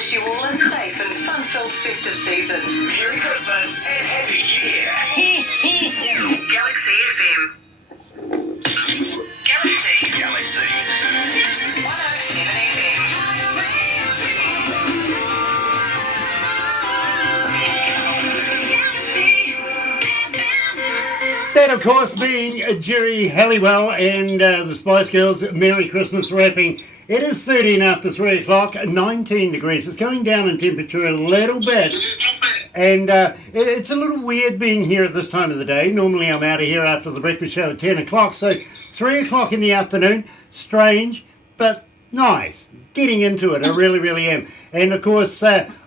wish you all a safe and fun-filled festive season. Merry Christmas and Happy New Year. Galaxy FM. Galaxy 107 FM. That, of course, being Jerry Halliwell and the Spice Girls, Merry Christmas rapping. It is 13 after 3 o'clock, 19 degrees. It's going down in temperature a little bit. And it's a little weird being here at this time of the day. Normally I'm out of here after the breakfast show at 10 o'clock. So 3 o'clock in the afternoon, strange, but nice. Getting into it, I really, really am. And, of course,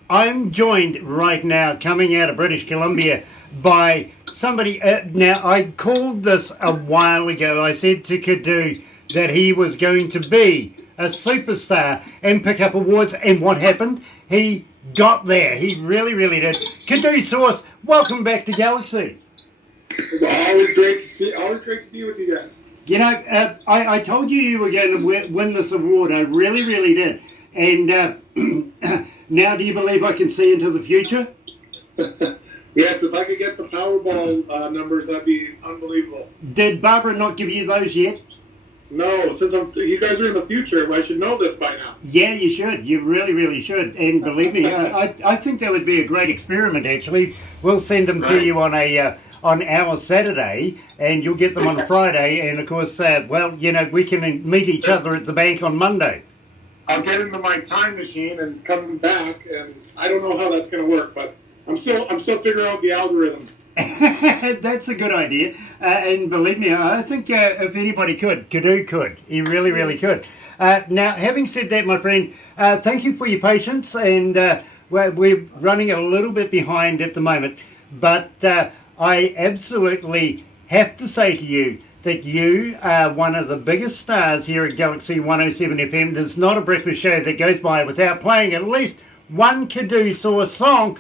I'm joined right now, coming out of British Columbia, by somebody. Now, I called this a while ago. I said to Kadooh that he was going to be a superstar and pick up awards, and what happened? He got there. He really, really did. Kadooh Sauce, welcome back to Galaxy. Well, always great to be with you guys. You know, I told you were going to win this award. I really, really did. And now do you believe I can see into the future? Yes, if I could get the Powerball numbers, that'd be unbelievable. Did Barbara not give you those yet? No, since you guys are in the future, I should know this by now. Yeah, you should. You really, really should. And believe me, I think that would be a great experiment, actually. We'll send them to you on our Saturday, and you'll get them on Friday. And, of course, well, you know, we can meet each other at the bank on Monday. I'll get into my time machine and come back, and I don't know how that's going to work, but I'm still figuring out the algorithms. That's a good idea, and believe me, I think if anybody could, Kadooh could. He really, really could. Now, having said that, my friend, thank you for your patience, and we're running a little bit behind at the moment, but I absolutely have to say to you that you are one of the biggest stars here at Galaxy 107 FM. There's not a breakfast show that goes by without playing at least one Kadooh Sauce song.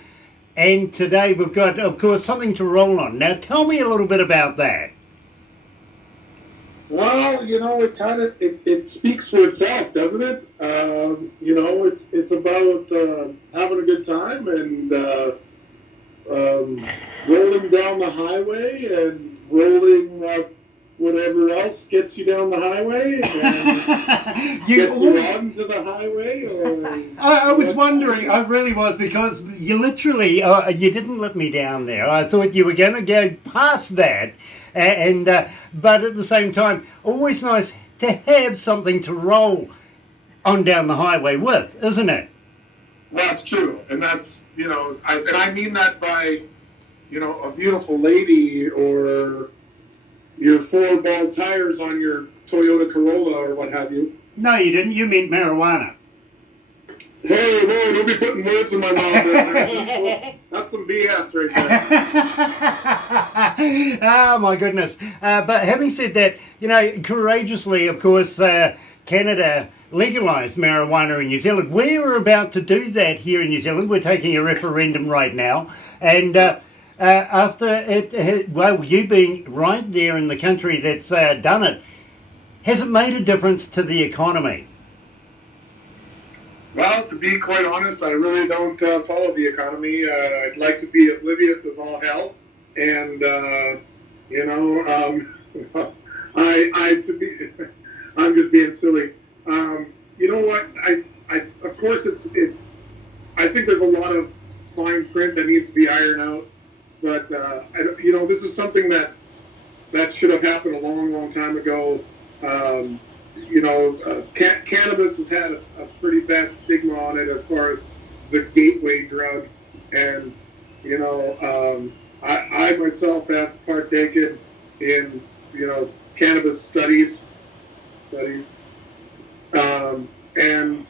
And today we've got, of course, something to roll on. Now, tell me a little bit about that. Well, you know, it speaks for itself, doesn't it? You know, it's about having a good time and rolling down the highway and rolling up whatever else gets you down the highway and gets you onto the highway. I was wondering, I really was, because you literally, you didn't let me down there. I thought you were going to go past that, and but at the same time, always nice to have something to roll on down the highway with, isn't it? That's true, and that's, you know, I mean that by, you know, a beautiful lady or your 4-ball tires on your Toyota Corolla or what have you. No, you didn't. You meant marijuana. Hey, whoa, don't be putting words in my mouth. That's some BS right there. Oh, my goodness. But having said that, you know, courageously, of course, Canada legalised marijuana in New Zealand. We're about to do that here in New Zealand. We're taking a referendum right now. And after it, well, you being right there in the country that's done it, has it made a difference to the economy? Well, to be quite honest, I really don't follow the economy. I'd like to be oblivious as all hell, and you know, I'm just being silly. You know what? Of course, it's. I think there's a lot of fine print that needs to be ironed out. But, you know, this is something that should have happened a long, long time ago. You know, cannabis has had a pretty bad stigma on it as far as the gateway drug. And, you know, I myself have partaken in, you know, cannabis studies. And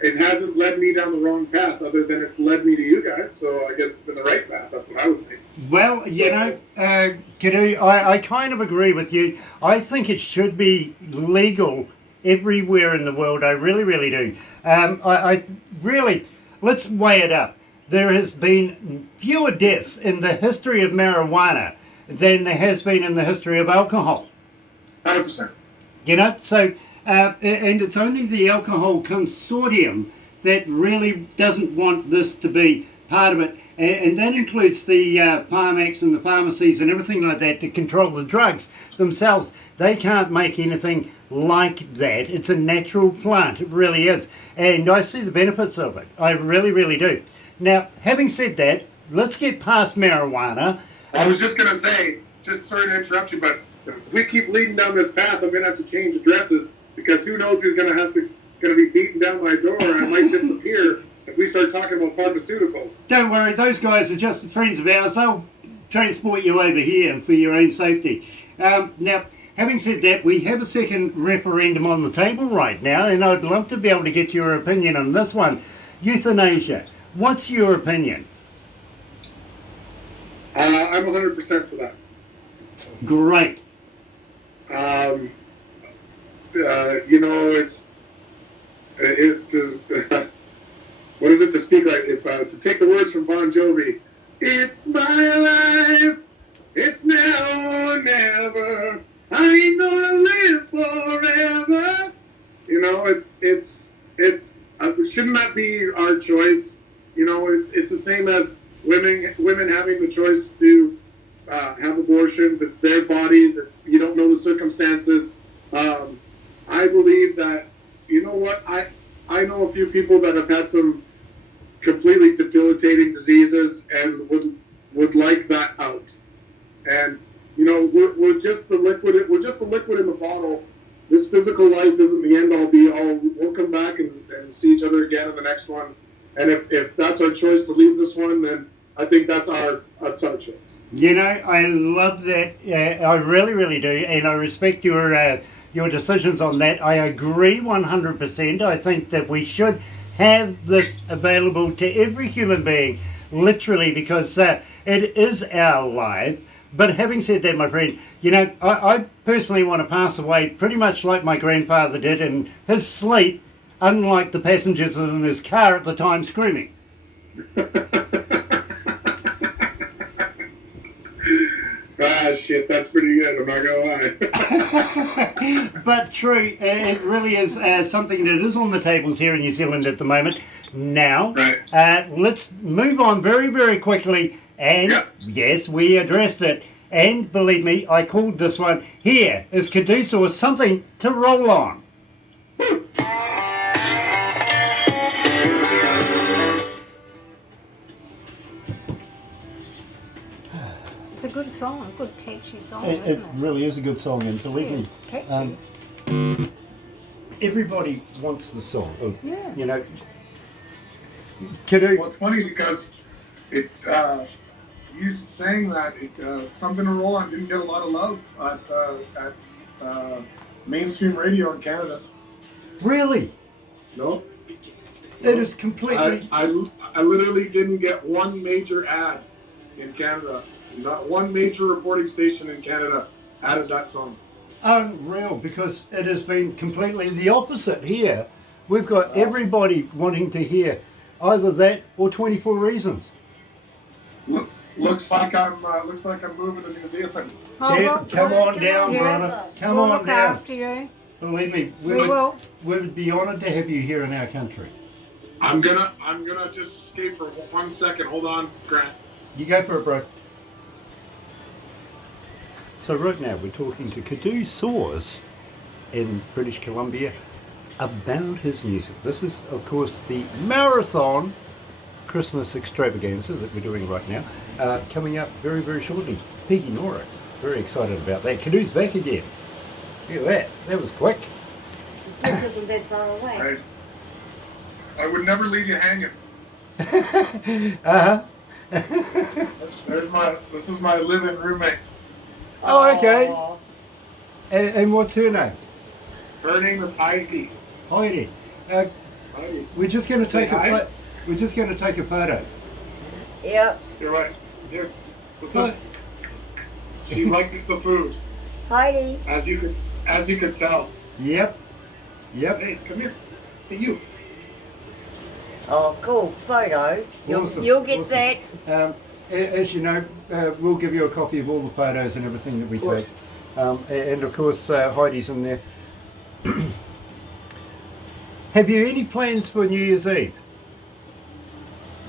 it hasn't led me down the wrong path, other than it's led me to you guys. So I guess it's been the right path. That's what I would think. Well, you know, Kadooh, I kind of agree with you. I think it should be legal everywhere in the world. I really, really do. I really, let's weigh it up. There has been fewer deaths in the history of marijuana than there has been in the history of alcohol. 100%. You know, so, and it's only the Alcohol Consortium that really doesn't want this to be part of it, and that includes the Pharmacs and the pharmacies and everything like that to control the drugs themselves. They can't make anything like that. It's a natural plant, it really is. And I see the benefits of it. I really, really do. Now, having said that, let's get past marijuana. I was just going to say, just sorry to interrupt you, but if we keep leading down this path, I'm going to have to change addresses because who knows who's going to be beating down my door and I might disappear if we start talking about pharmaceuticals. Don't worry, those guys are just friends of ours. They'll transport you over here for your own safety. Now, having said that, we have a second referendum on the table right now, and I'd love to be able to get your opinion on this one. Euthanasia. What's your opinion? I'm 100% for that. Great. What is it to speak like? To take the words from Bon Jovi, it's my life, it's now or never. I ain't gonna live forever. Shouldn't that be our choice? It's the same as women having the choice to have abortions. It's their bodies. You don't know the circumstances. I believe that, I know a few people that have had some completely debilitating diseases and would like that out. And we're just the liquid. We're just the liquid in the bottle. This physical life isn't the end all be all. We'll come back and see each other again in the next one. And if that's our choice to leave this one, then I think that's our choice. I love that. I really, really do, and I respect your decisions on that. I agree 100%. I think that we should have this available to every human being, literally, because it is our life. But having said that, my friend, I personally want to pass away pretty much like my grandfather did in his sleep, unlike the passengers in his car at the time screaming. Shit, that's pretty good, I'm not gonna lie. But true, it really is something that is on the tables here in New Zealand at the moment. Now, right. Let's move on very, very quickly. And yes, we addressed it. And believe me, I called this one. Here is Kadooh Sauce, something to roll on. It's a good song, a good catchy song, It isn't it? really is a good song, and believe Yeah, me, it's catchy. everybody wants the song. Yeah. Kadooh. Well, it's funny because you saying that something to roll on didn't get a lot of love at mainstream radio in Canada. Really? No. It is completely... I literally didn't get one major ad in Canada. Not one major reporting station in Canada added that song. Unreal, because it has been completely the opposite here. We've got everybody wanting to hear either that or 24 Reasons. Looks like I'm moving to New Zealand. Come on down, brother. Come we'll on look down. after you. Believe me, We will. we would be honoured to have you here in our country. I'm gonna just escape for 1 second. Hold on, Grant. You go for it, bro. So right now we're talking to Kadooh Sauce in British Columbia about his music. This is, of course, the marathon Christmas extravaganza that we're doing right now, coming up very, very shortly. Peggy Nora, very excited about that. Kadooh's back again. Look at that. That was quick. It isn't that far away. I would never leave you hanging. Uh-huh. This is my live-in roommate. Oh, okay. Aw. And what's her name? Her name is Heidi. Heidi. Heidi. We're just going to Say take a hi. We're just going to take a photo. Yep. You're right. Here. What's this? She likes the food, Heidi. as you could tell. Yep. Hey, come here. Hey, you. Oh, cool photo. Awesome, You'll get awesome. that. As you know, we'll give you a copy of all the photos and everything that we take. And of course, Heidi's in there. Have you any plans for New Year's Eve?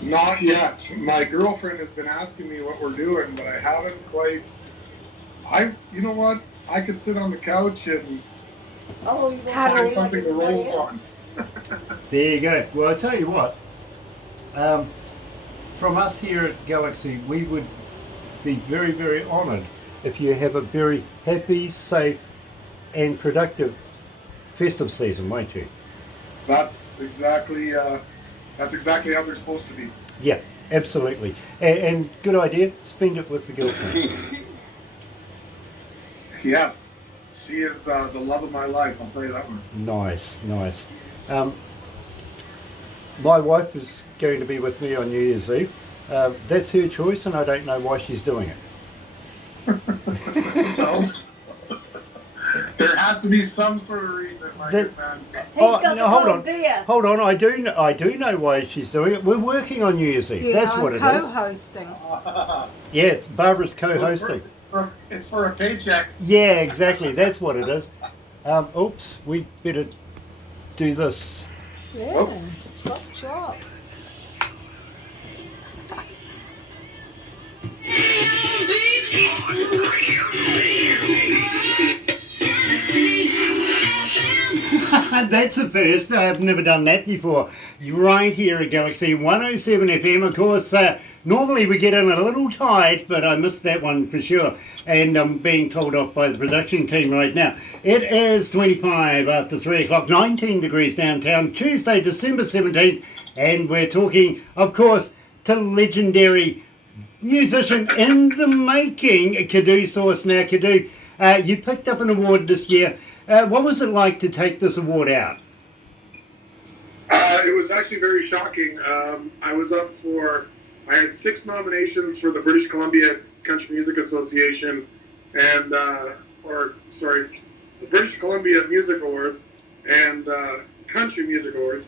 Not yet. My girlfriend has been asking me what we're doing, but I haven't quite. You know what? I could sit on the couch and Oh, you find something to roll on. There you go. Well, I tell you what. From us here at Galaxy, we would be very, very honoured if you have a very happy, safe, and productive festive season, won't you? That's exactly how they're supposed to be. Yeah, absolutely. And good idea. Spend it with the girlfriend. Yes, she is the love of my life. I'll tell you that one. Nice, nice. My wife is going to be with me on New Year's Eve. That's her choice, and I don't know why she's doing it. Well, there has to be some sort of reason, my good man. He's got the hold whole on. beer. Hold on, I do know why she's doing it. We're working on New Year's Eve. You That's are what it is. co-hosting. Yeah, it's Barbara's co-hosting. It's for a paycheck. Yeah, exactly. That's what it is. Oops, we better do this. Yeah, Oh. chop chop. That's a first. I've never done that before. You're right here at Galaxy 107 FM. Of course, normally we get in a little tight, but I missed that one for sure. And I'm being told off by the production team right now. It is 25 after 3 o'clock, 19 degrees downtown, Tuesday, December 17th. And we're talking, of course, to legendary musician in the making, Kadooh Sauce. Now, Kadooh, you picked up an award this year. What was it like to take this award out? It was actually very shocking. I had 6 nominations for the British Columbia Country Music Association and, the British Columbia Music Awards and Country Music Awards.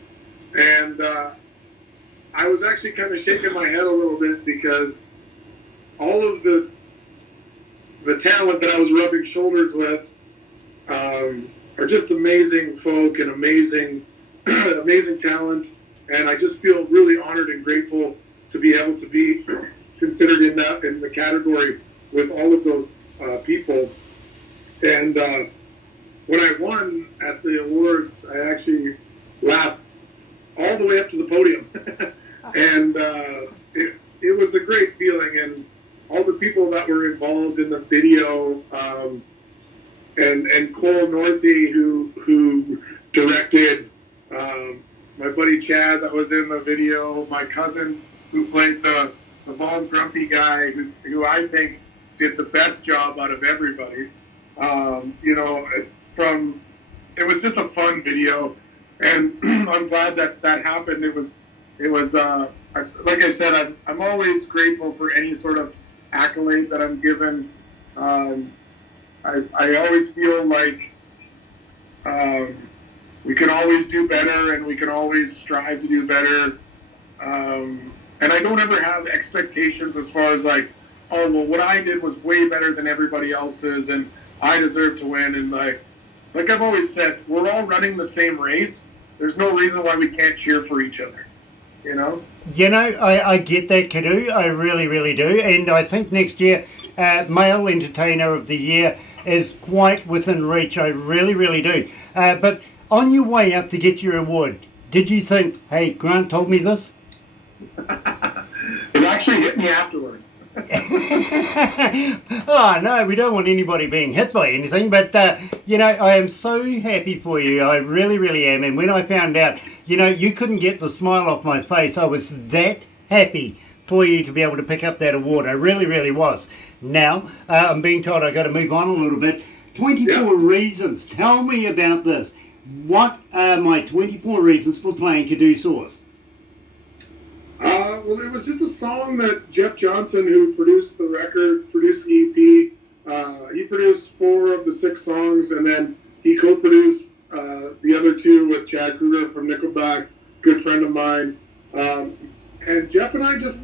And I was actually kind of shaking my head a little bit because all of the talent that I was rubbing shoulders with are just amazing folk and amazing talent, and I just feel really honored and grateful to be able to be considered in the category with all of those people. And when I won at the awards, I actually laughed all the way up to the podium, and it was a great feeling. And all the people that were involved in the video. And Cole Northey, who directed, my buddy Chad that was in the video, my cousin who played the bald grumpy guy, who I think did the best job out of everybody. It was just a fun video, and I'm glad that happened. It was like I said, I'm always grateful for any sort of accolade that I'm given. I always feel like we can always do better, and we can always strive to do better. And I don't ever have expectations as far as like, oh, well, what I did was way better than everybody else's, and I deserve to win. And like I've always said, we're all running the same race. There's no reason why we can't cheer for each other, you know? You know, I get that, Kadooh. I really, really do. And I think next year, Male Entertainer of the Year is quite within reach. I really, really do. But on your way up to get your award, did you think, hey, Grant told me this? It actually hit me afterwards. Oh, no, we don't want anybody being hit by anything, but, you know, I am so happy for you. I really, really am. And when I found out, you know, you couldn't get the smile off my face, I was that happy for you to be able to pick up that award. I really, really was. Now, I'm being told I've got to move on a little bit. 24 reasons. Tell me about this. What are my 24 reasons for playing Kadooh Sauce? Well, it was just a song that Jeff Johnson, who produced the record, produced the EP. He produced 4 of the 6 songs, and then he co-produced the other 2 with Chad Kruger from Nickelback, good friend of mine. And Jeff and I just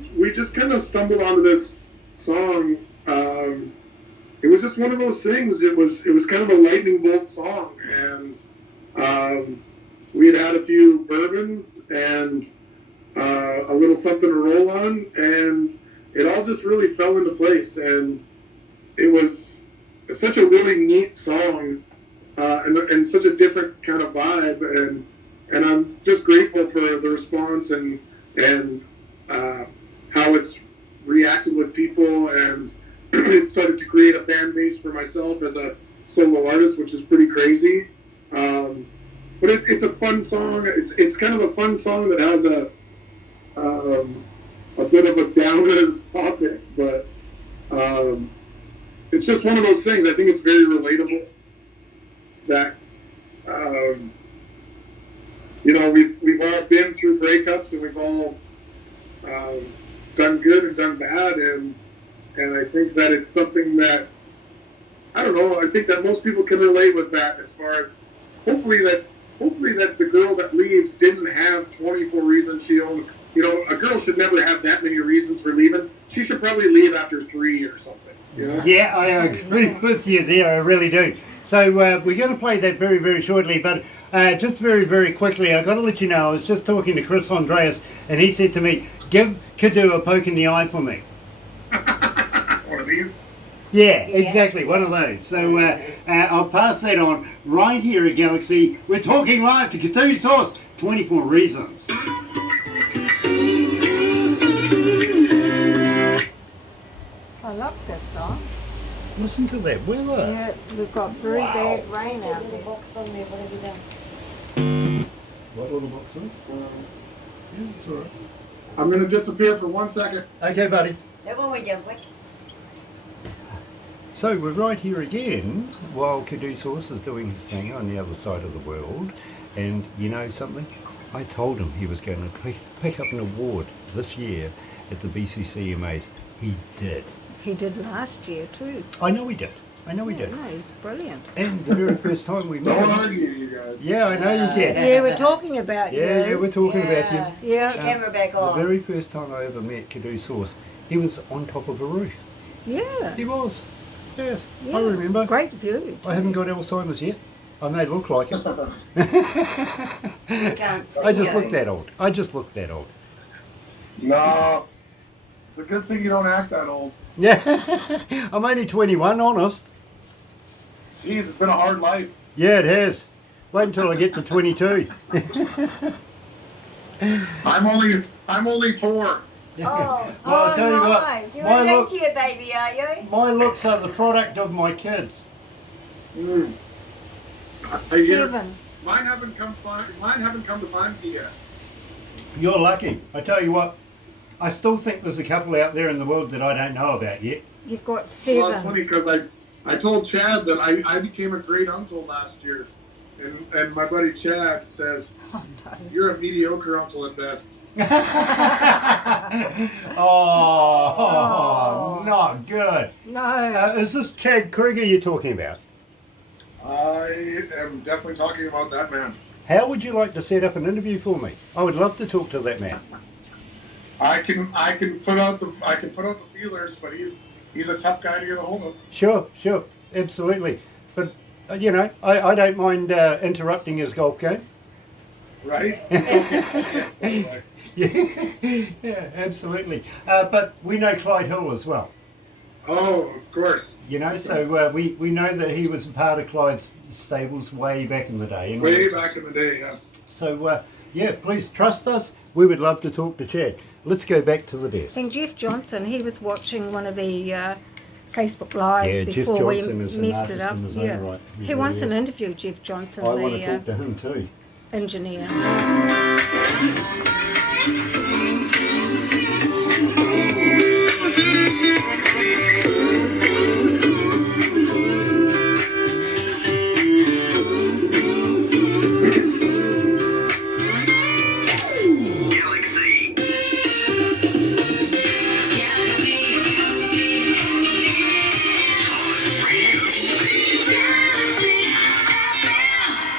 kind of stumbled onto this song. It was just one of those things. It was kind of a lightning bolt song, and we had a few bourbons, and a little something to roll on, and it all just really fell into place. And it was such a really neat song, and such a different kind of vibe. And I'm just grateful for the response and how it's reacted with people, and it started to create a fan base for myself as a solo artist, which is pretty crazy. But it's a fun song. It's kind of a fun song that has a bit of a downer topic, but it's just one of those things. I think it's very relatable. That we've all been through breakups, and we've all done good and done bad, and I think that it's something that, I don't know, I think that most people can relate with that, as far as hopefully that the girl that leaves didn't have 24 reasons she owned. A girl should never have that many reasons for leaving. She should probably leave after 3 or something. Yeah, I agree with you there, I really do. So we're going to play that very, very shortly, but just very, very quickly, I've got to let you know, I was just talking to Chris Andreas, and he said to me, give Kadooh a poke in the eye for me. One of these? Yeah, exactly, one of those. So I'll pass that on right here at Galaxy. We're talking live to Kadooh Sauce, 24 Reasons. I love this song. Listen to that weather. Yeah, we've got very bad rain out The there. box on there, what have you done? What little box on? Yeah, it's all right. I'm going to disappear for 1 second. Okay, buddy. That one went down quick. So we're right here again while Kadooh Sauce is doing his thing on the other side of the world. And you know something? I told him he was going to pick up an award this year at the BCCMAs. He did. He did last year too. I know he did. No, he's brilliant. And the very first time we met Don't him. argue, you guys. Yeah, I know you can. Yeah, we're talking about Yeah, you. we're talking about you. Yeah. Get the camera back The on. very first time I ever met Kadooh Sauce, he was on top of a roof. Yeah. He was. Yes, Yeah. I remember. Great view. I haven't got Alzheimer's yet. I may look like it. You can't see I just it. look that old. No. It's a good thing you don't act that old. Yeah, I'm only 21, honest. Jeez, it's been a hard life. Yeah, it has. Wait until I get to 22. I'm only 4. Oh, Well, I'll tell you what, nice. you're my a look, thank you, baby, are you? my looks are the product of my kids. I hear- 7. Mine haven't come to find me yet. You're lucky. I tell you what, I still think there's a couple out there in the world that I don't know about yet. You've got Well, it's 7. funny because I told Chad that I became a great uncle last year, and my buddy Chad says, Oh, no. "You're a mediocre uncle at best." Oh, not good. No. Is this Chad Krieger you're talking about? I am definitely talking about that man. How would you like to set up an interview for me? I would love to talk to that man. I can put out the feelers, but he's a tough guy to get a hold of. Sure, absolutely. But I don't mind interrupting his golf game. Right? Yeah, absolutely. But we know Clyde Hill as well. Oh, of course. So we know that he was a part of Clyde's stables way back in the day. Way back in the day, yes. So please trust us. We would love to talk to Chad. Let's go back to the desk. And Jeff Johnson, he was watching one of the Facebook Lives Yeah, Jeff before we Johnson is an messed it artist up. in his own right. He He wants really an is. interview, Jeff Johnson, I want to the talk to him too. engineer. Galaxy.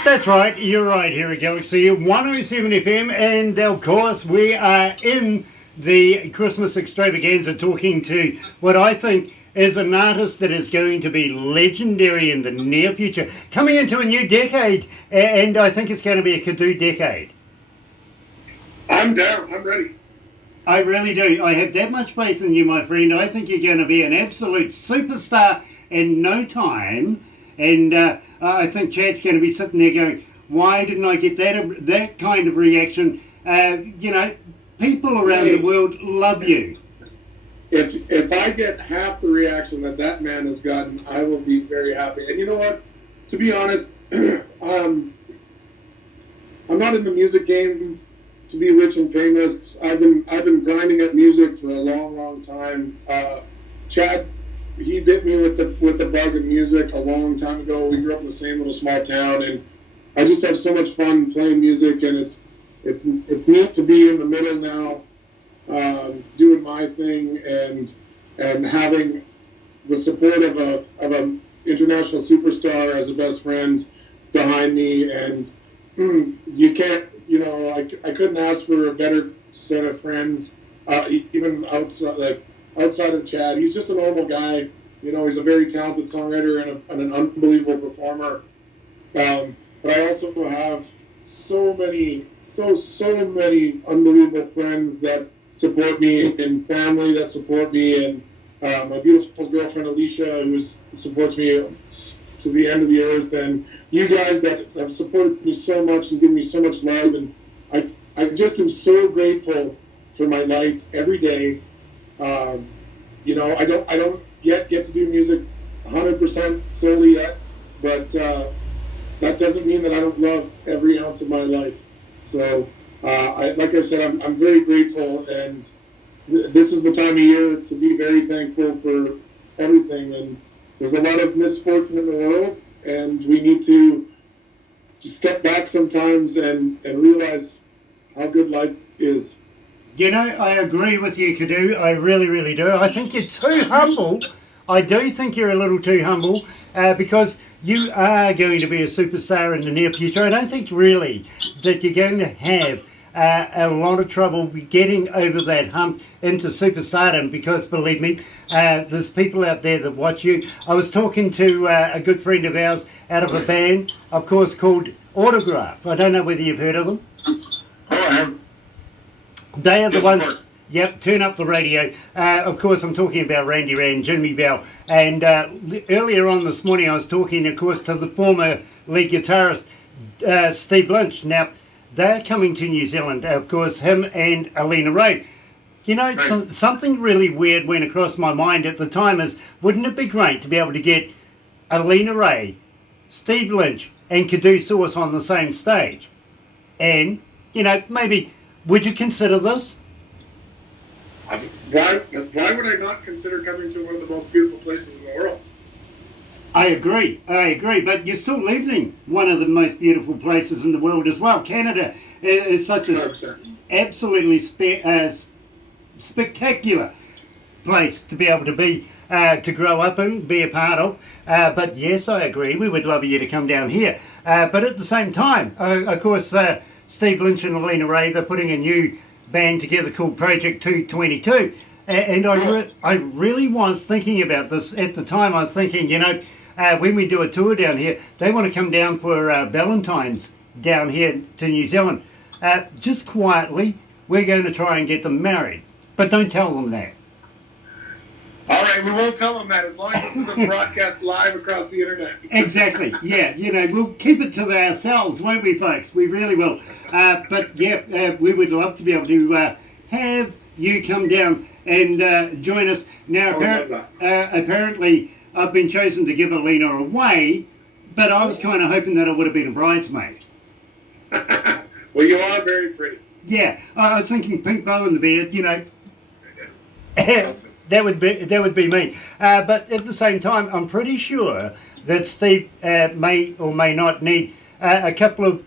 That's right, you're right here at Galaxy 107 FM, and of course we are in the Christmas extravaganza talking to what I think is an artist that is going to be legendary in the near future, coming into a new decade, and I think it's going to be a Kadooh decade. I'm down. I'm ready. I really do. I have that much faith in you, my friend. I think you're going to be an absolute superstar in no time. And I think Chad's going to be sitting there going, why didn't I get that kind of reaction? People around the world love you. If I get half the reaction that man has gotten, I will be very happy. And you know what? To be honest, I'm not in the music game to be rich and famous. I've been grinding at music for a long time. Chad, he bit me with the bug of music a long time ago. We grew up in the same little small town, and I just have so much fun playing music, and it's neat to be in the middle now, doing my thing and having the support of a international superstar as a best friend behind me, and you can't, I couldn't ask for a better set of friends, even outside of Chad. He's just a normal guy. He's a very talented songwriter and an unbelievable performer. But I also have so many unbelievable friends that support me, and family that support me, and my beautiful girlfriend Alicia, who supports me to the end of the earth, and you guys that have supported me so much and given me so much love, and I just am so grateful for my life every day. I don't yet get to do music 100% solely yet, but that doesn't mean that I don't love every ounce of my life. So, like I said, I'm very grateful, and this is the time of year to be very thankful for everything. And there's a lot of misfortune in the world, and we need to just step back sometimes and realize how good life is. I agree with you, Kadooh. I really, really do. I think you're too humble. I do think you're a little too humble because you are going to be a superstar in the near future. I don't think really that you're going to have a lot of trouble getting over that hump into superstardom, because believe me, there's people out there that watch you. I was talking to a good friend of ours out of a band, of course, called Autograph. I don't know whether you've heard of them. Oh, I have. They are the ones. Yep, turn up the radio. Of course, I'm talking about Randy Rand, Jimmy Bell. And earlier on this morning, I was talking, of course, to the former lead guitarist, Steve Lynch. Now, they're coming to New Zealand, of course, him and Alina Ray. Nice. Something really weird went across my mind at the time is, wouldn't it be great to be able to get Alina Ray, Steve Lynch, and Kadooh Sauce on the same stage? And, maybe, would you consider this? Why would I not consider coming to one of the most beautiful places in the world? I agree, but you're still leaving one of the most beautiful places in the world as well. Canada is such an 100%. absolutely spectacular place to be able to be, to grow up in, be a part of. But yes, I agree, we would love you to come down here. But at the same time, of course, Steve Lynch and Alina Ray, they're putting a new band together called Project 222. And I really was thinking about this at the time. I was thinking, when we do a tour down here, they want to come down for Valentine's down here to New Zealand. Just quietly, we're going to try and get them married. But don't tell them that. All right, we won't tell them that as long as this is a broadcast live across the internet. Exactly, yeah. We'll keep it to ourselves, won't we, folks? We really will. But yeah, we would love to be able to have you come down and join us. Now, apparently, I've been chosen to give Alina away, but I was kind of hoping that I would have been a bridesmaid. Well, you are very pretty. Yeah, I was thinking pink bow in the beard, Yes. Awesome. That would be me. But at the same time, I'm pretty sure that Steve may or may not need a couple of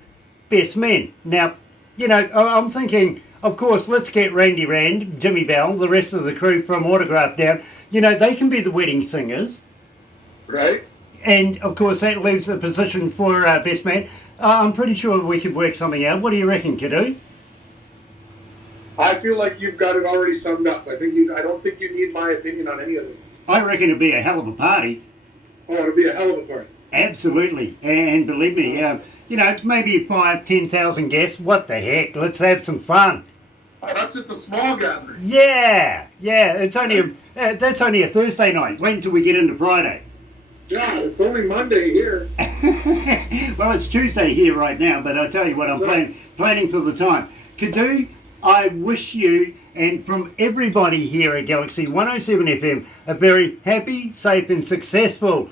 best men. Now, I'm thinking, of course, let's get Randy Rand, Jimmy Bell, the rest of the crew from Autograph down. They can be the wedding singers. Right. And, of course, that leaves a position for best man. I'm pretty sure we could work something out. What do you reckon, Kadooh? I feel like you've got it already summed up. I don't think you need my opinion on any of this. I reckon it'd be a hell of a party. Oh, it'll be a hell of a party. Absolutely. And believe me, maybe 5,000-10,000 guests. What the heck? Let's have some fun. Oh, that's just a small gathering. Yeah. It's only that's only a Thursday night. Wait until we get into Friday. Yeah, it's only Monday here. Well, it's Tuesday here right now, but I tell you what, I'm planning for the time. Kadooh, I wish you, and from everybody here at Galaxy 107 FM, a very happy, safe and successful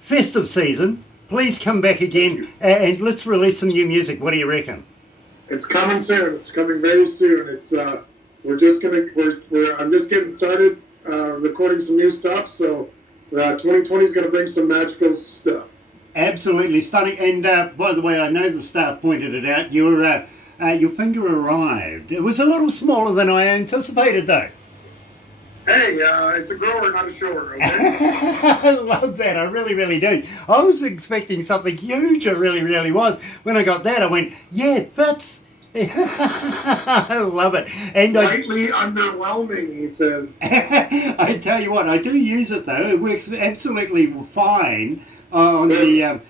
festive season. Please come back again and let's release some new music. What do you reckon? It's coming soon. It's coming very soon. It's I'm just getting started recording some new stuff. So 2020 is going to bring some magical stuff. Absolutely stunning. And by the way, I know the staff pointed it out. Your finger arrived. It was a little smaller than I anticipated, though. Hey, it's a grower, not a shower. Okay. I love that. I really, really do. I was expecting something huge. I really, really was. When I got that, I went, yeah, that's... I love it. And Slightly underwhelming, he says. I tell you what, I do use it, though. It works absolutely fine on the...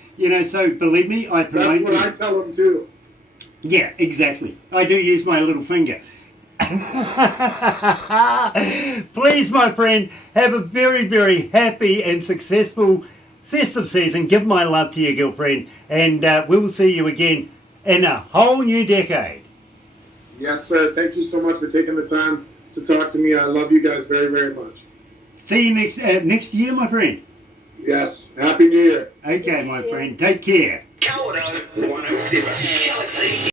so believe me, I promote... That's what I tell him, too. Yeah, exactly. I do use my little finger. Please, my friend, have a very, very happy and successful festive season. Give my love to your girlfriend, and we will see you again in a whole new decade. Yes, sir. Thank you so much for taking the time to talk to me. I love you guys very, very much. See you next year, my friend. Yes. Happy New Year. Okay, my friend. Take care. Kadooh 107 Galaxy.